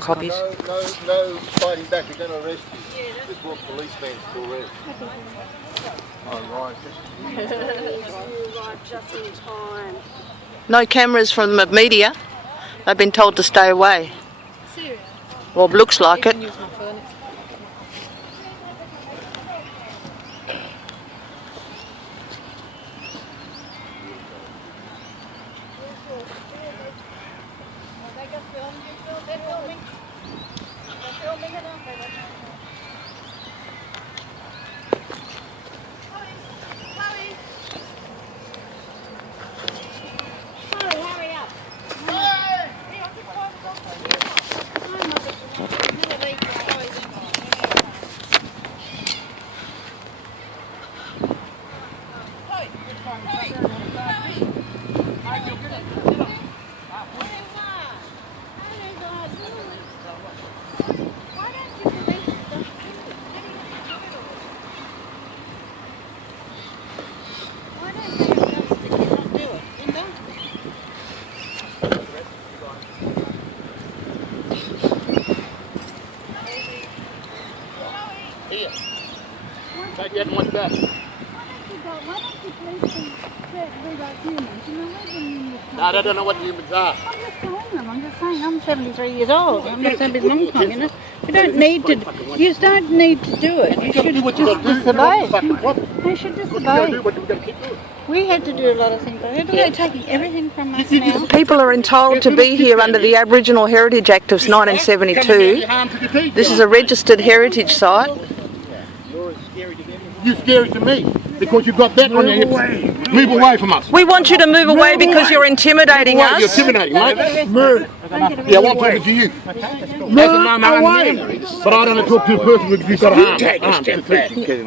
Copies. No fighting back. They're going to arrest you. Just want policemen to arrest. Oh, right. You arrived just in time. No cameras from the media. They've been told to stay away. Serious? Well, it looks like it. Take that one back. No, I don't know what humans are. I'm just saying, I'm 73 years old. I'm not saying it's a long time, you know. You don't need to do it. You should just disobey. You should disobey. We had to do a lot of things. They're taking everything from us now. People are entitled to be here under the Aboriginal Heritage Act of 1972. This is a registered heritage site. You're scary to me because you've got that on your hips. Move away from us. We want you to move away because you're intimidating us. You're intimidating, mate. Move. Yeah, well, I'm talking to you. Move away. But I don't want to talk to a person because you've got a harm.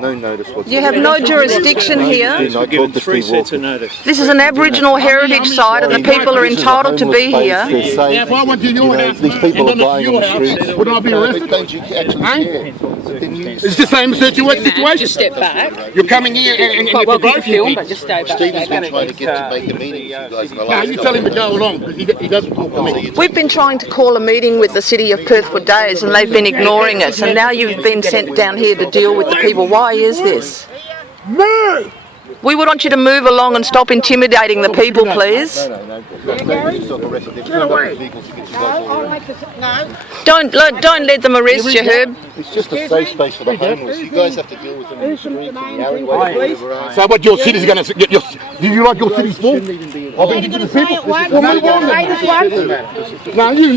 No notice whatsoever. You have no jurisdiction here. This is an Aboriginal heritage site and the people are entitled to be here. Now, if I went to your house these people and are gone to dying your house, would I be arrested? Don't you actually care? It's the same situation. Just step back. You're coming here and you're provoking me. Just stay back. Stephen's been trying to make a meeting with you guys in the No, last you tell him to go along because he doesn't talk to me. We've been trying to call a meeting with the City of Perth for days and they've been ignoring us, and now you've been sent down here to deal with the people. Why is this? Move! We would want you to move along and stop intimidating the people, please. Don't let them arrest you, Herb. It's just a safe space for the homeless. You guys have to deal with them in the streets and the alleyways. So what your city's going to get? Do you like your city's full? I've been to the people. No, you.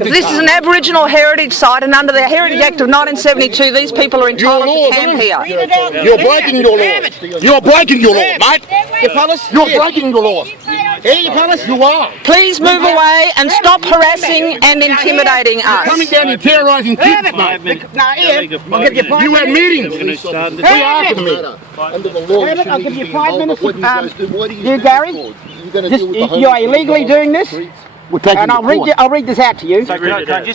This is an Aboriginal heritage site, and under the Heritage Act of 1972, these people are entitled to camp here. You're breaking your laws. You're breaking your law, mate. You're breaking your laws. You are. Please move away and stop harassing and intimidating You're coming us. down and terrorising kids, mate. You had meetings. We are the meeting. Under the law, I'll give you 5 minutes. What do you guys do? What do You, Gary, You're going to deal with the homeless you are illegally people doing this, We'll take and you to court. I'll read this out to you.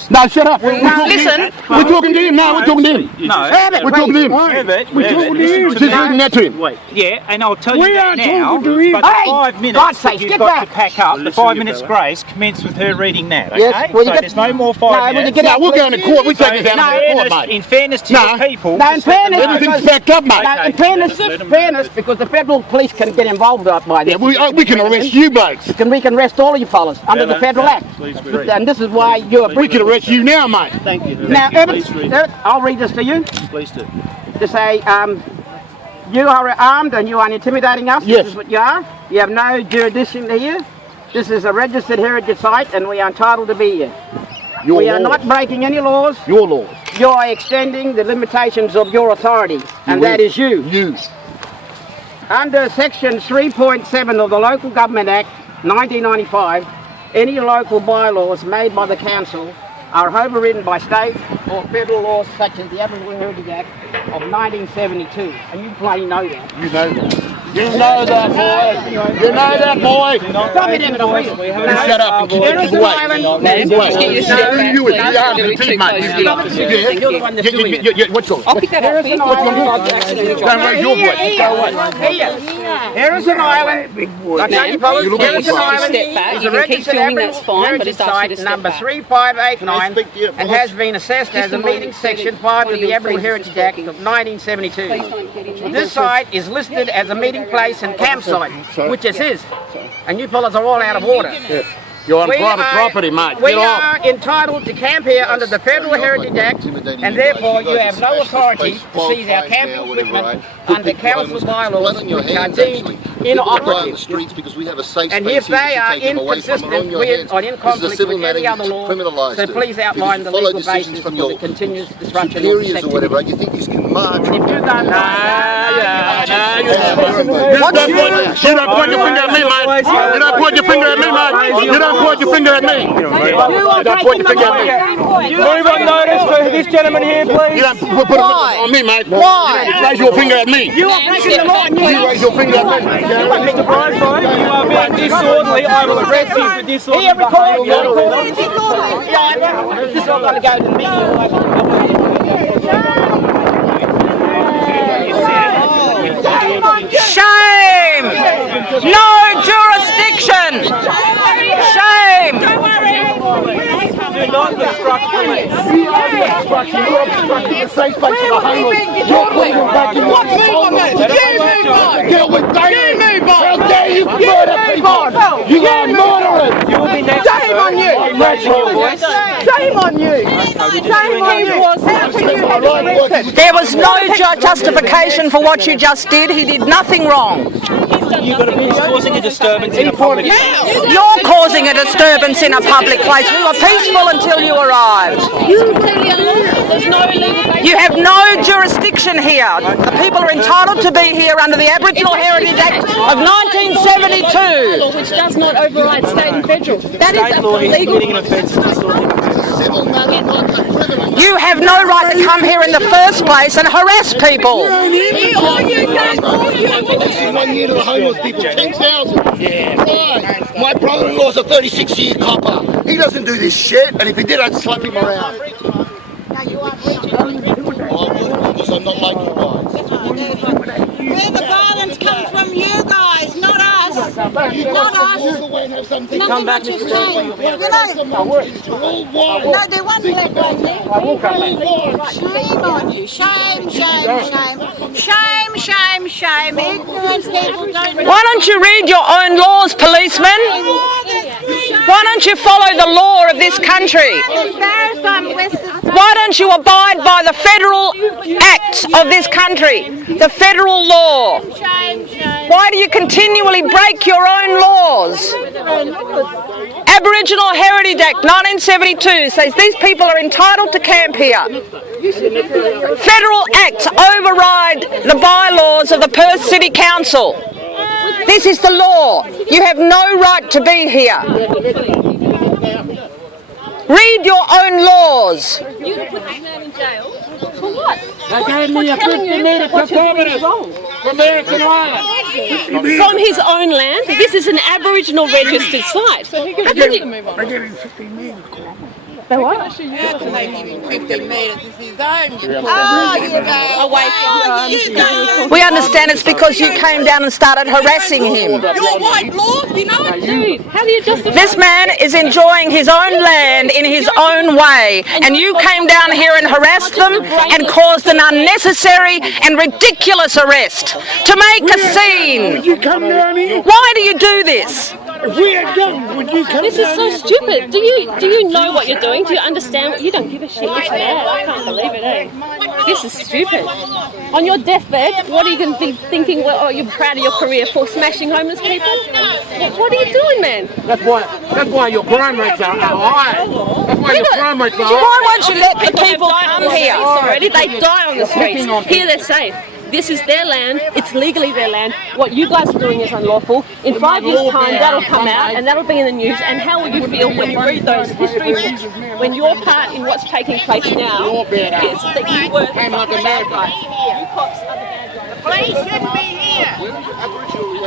No, shut up. Listen. We're talking to him. No, we're talking to him. No. We're talking to him. Herbert, We're talking to him. Just reading that to him. Wait. Yeah, and I'll tell you that now. But the Hey, 5 God's minutes sake, that you've get got back. to pack up, the 5 minutes grace commence with her reading that, okay? Yes, well, you so get- there's no more No, 5 when you minutes. get No, out, we're going to court. We take this out of court, mate. In fairness to No. the people, No, in just let them fairness, know. Everything's backed up, mate. No, in fairness, because the federal police can get involved by this. Yeah, we can arrest you blokes. We can arrest all of you fellas under the federal act. And this is why you're We can arrest you now, mate. Thank you. Now, Evan, I'll read this to you. Please do. To say, you are armed and you are intimidating us. Yes. This is what you are. You have no jurisdiction here. This is a registered heritage site and we are entitled to be here. We are not breaking any laws. Your laws. You are extending the limitations of your authority, and that is you. You. Under section 3.7 of the Local Government Act 1995, any local bylaws made by the council are overridden by state or federal laws such as the Aboriginal Heritage Act of 1972, and you bloody know that. You know that. You know that, boy. You know that, boy. Stop it, Evan. You shut up and keep Heirisson away. Island. You are the thief, mate. What's yours? I'll pick that up. Don't raise your voice. Go away. Here. Heirisson Island. I tell you, fellas, Heirisson Island step back. is You a can keep registered filming, that's Aboriginal fine, but heritage it's asked you site to step number back. 3589 speak to you? and has been assessed as a meeting section 5 of the Aboriginal Heritage Act of 1972. This site is listed as a meeting place and campsite, which it is. And you fellas are all out of order. You're on private property, mate. We Get off. are entitled to camp here under the Federal Heritage Act, and therefore you have no authority to seize our camping equipment under council bylaws, which are deemed inoperative. And if they are inconsistent with or in conflict with any other law, so please outline the legal basis for the continuous disruption of the superiors or whatever. You think you can march? If you don't You don't point your finger at me, mate. You don't point your finger at me, mate. You don't point your finger at me. You don't point your finger at me. Move on notice for this gentleman here, please. You don't put a finger on me, mate. Why? You raise your finger at me. You are breaking the law. You raise your finger at me. Mr. Brightside, you are being disorderly. I will arrest you for disorderly behaviour. This is all going to go to the media. Shame! No jurisdiction! Shame! Do not obstruct the police. You're obstructing the safe space for the homeless. You're bleeding back in your Get with David! How dare you murder people! You are murderers! You will be next. Shame on you! Shame on you! Shame on you! There was no justification for what you just did. He did nothing wrong. You're causing a disturbance in a public place. You're causing a disturbance in a public place. We were peaceful until you arrived. There's no legal basis. You have no jurisdiction here. The people are entitled to be here under the Aboriginal Heritage Act of 1972. Which does not override state and federal. That is State law, he's illegal. committing an offence. You have no right to come here in the first place and harass people. This is 1 year to the homeless people, 10,000. Right. My brother-in-law's a 36-year copper. He doesn't do this shit, and if he did, I'd slap him around. Because I'm not like you guys. Where the violence comes from you guys, not us. Not us. Come back, Mr. Shame. No, there wasn't black one there. Shame on you. Shame, shame, shame. Shame, shame, shame. Ignorant people don't know. Why don't you read your own laws, policeman? Why don't you follow the law of this country? Why don't you abide by the federal acts of this country, the federal law? Why do you continually break your own laws? Aboriginal Heritage Act 1972 says these people are entitled to camp here. Federal acts override the bylaws of the Perth City Council. This is the law. You have no right to be here. Read your own laws. You put this man in jail for what? They gave me a 50-metre performance from Heirisson Island. From his own land. This is an Aboriginal registered site. So he can They gave him 15 metres. They what? Oh, you know. We understand it's because you came down and started harassing him. You're white law, you know it. Dude, how do you justify This man is enjoying his own land in his own way, and you came down here and harassed them and caused an unnecessary and ridiculous arrest to make a scene. You come down here. Why do you do this? If we had guns, would you come This is so stupid. Do you know what you're doing? Do you understand what you don't give a shit? It's mad. I can't believe it, eh? This is stupid. On your deathbed, what are you going to be thinking? Well, oh, you're proud of your career for smashing homeless people? What are you doing, man? That's why your crime rates are high. That's why your crime rates are high. Why won't you let the people die on come the here? streets already. They die on the streets. Here they're safe. This is their land. It's legally their land. What you guys are doing is unlawful. In 5 years' time, that'll come out and that'll be in the news. And how will you feel when you read those history books? When your part in what's taking place now is that you were the bad guys. You cops are the bad guys. Police shouldn't be here.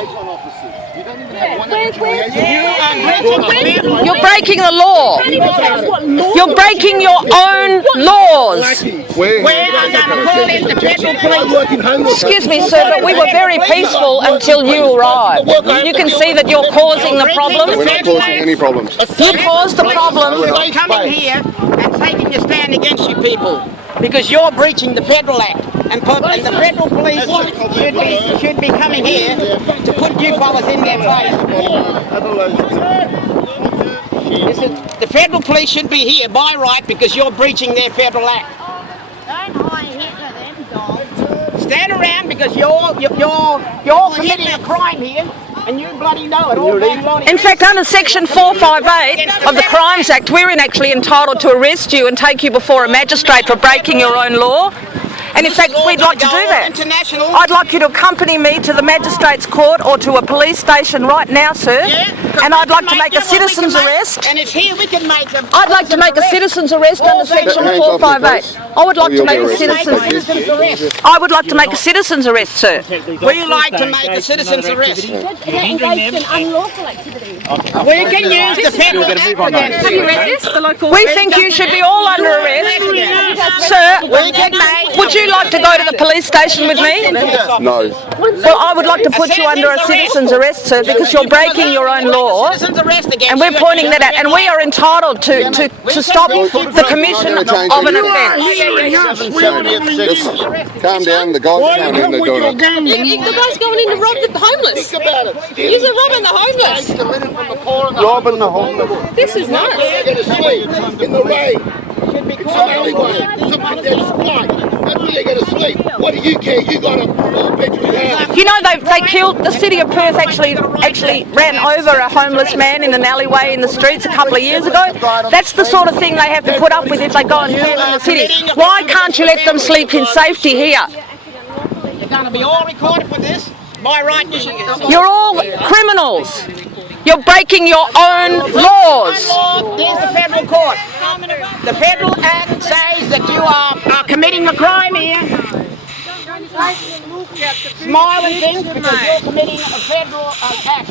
liaison officers. You don't even have one You're breaking the law. You're breaking your own laws. Excuse me, sir, but we were very peaceful until you arrived. You can see that you're causing the problem. We're not causing any problems. You caused the problem. We're coming here and taking a stand against you people because you're breaching the Federal Act, and the Federal Police should be coming here to put you fellas in their place. The Federal Police should be here by right because you're breaching their Federal Act. Stand around because you're committing a crime here, and you bloody know it. In fact, under Section 458 of the Crimes Act, we're actually entitled to arrest you and take you before a magistrate for breaking your own law. And in fact, we'd like to do that. I'd like you to accompany me to the magistrate's court or to a police station right now, sir. And I'd like to make a citizen's arrest. And it's here we can make them. I'd like to make a citizen's arrest under Section 458. I would like to make a citizen's arrest. I would like to make a citizen's arrest, sir. We like to make a citizen's arrest. Engaged in unlawful activity. We can use the Federal Act against Have you read this? The local. We think you should be all under arrest. Sir, would you like to go to the police station with me? No. Well, I would like to put you under a citizen's arrest, sir, because you're breaking your own law. And we're pointing that out. And we are entitled to stop the commission of an offence. Just calm down. The guy's going in there doing it. The guy's going in to rob the homeless. Think about it. He's robbing the homeless. Robbing the homeless. This is nuts. They're going to sleep in the rain. It's an alleyway. Something that's right. That's where they're going to sleep. What do you care? You got a bedroom house. You know, they killed, the City of Perth actually ran over a homeless man in an alleyway in the streets a couple of years ago. That's the sort of thing they have to put up with if they go and kill in the city. Why can't you let them sleep in safety here? You're going to be all recorded for this. By right, you should. You're all criminals. You're breaking your own laws. There's the Federal Court. The Federal Act says that you are committing a crime here. Smile and think because you're committing a Federal Act.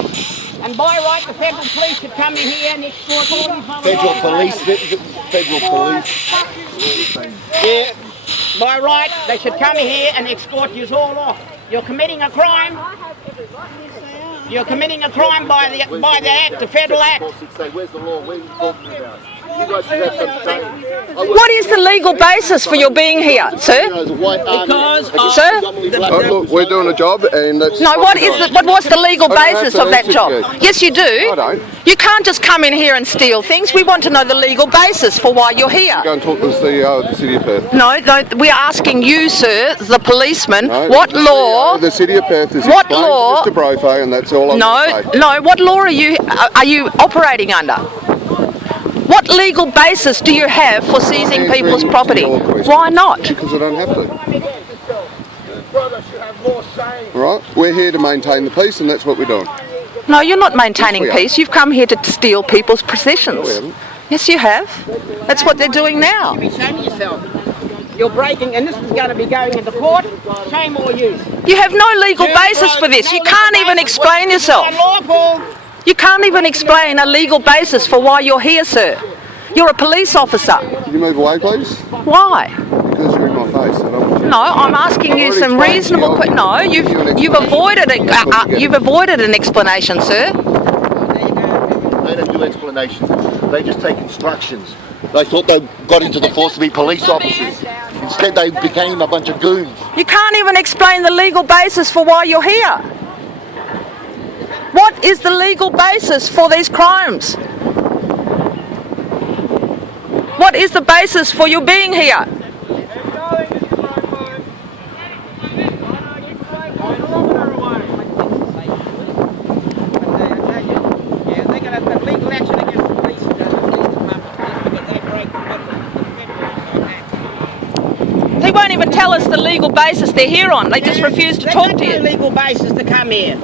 And by right, the Federal Police should come in here and escort all you fellas. Federal police. Yeah. By right, they should come in here and escort you all off. You're committing a crime. You're committing a crime by the Act, the Federal Act. Where's the law? Where are you talking about? You guys should have some training. What is the legal basis for your being here, sir? Sir? Look, we're doing a job and that's... No, what's the legal basis of that job? Yes, you do. I don't. You can't just come in here and steal things. We want to know the legal basis for why you're here. Go and talk to the CEO of the City of Perth. No, we're asking you, sir, the policeman, No, what law... The City of Perth is What explained law- to Mr. Brofo and that's all I'm going to say. No, what law are you operating under? What legal basis do you have for seizing people's property? Why not? Because I don't have to. Right? We're here to maintain the peace and that's what we're doing. No, you're not maintaining Yes, we are. peace. You've come here to steal people's possessions. No, we haven't. Yes, you have. That's what they're doing now. Shame yourself. You're breaking, and this is going to be going into court. Shame all you. You have no legal basis for this. You can't even explain yourself. Unlawful. You can't even explain a legal basis for why you're here, sir. You're a police officer. Can you move away, please? Why? Because you're in my face. I don't want you. No, I'm asking you some reasonable. No, you've avoided an explanation, sir. They don't do explanations. They just take instructions. They thought they got into the force to be police officers. Instead, they became a bunch of goons. You can't even explain the legal basis for why you're here. What is the legal basis for these crimes? What is the basis for you being here? They won't even tell us the legal basis they're here on. They just refuse to talk to you. There's no legal basis to come here.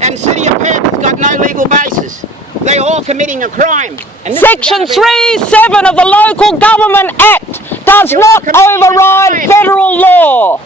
And City of Perth has got no legal basis. They're all committing a crime. Section 3(7) of the Local Government Act does not override federal law.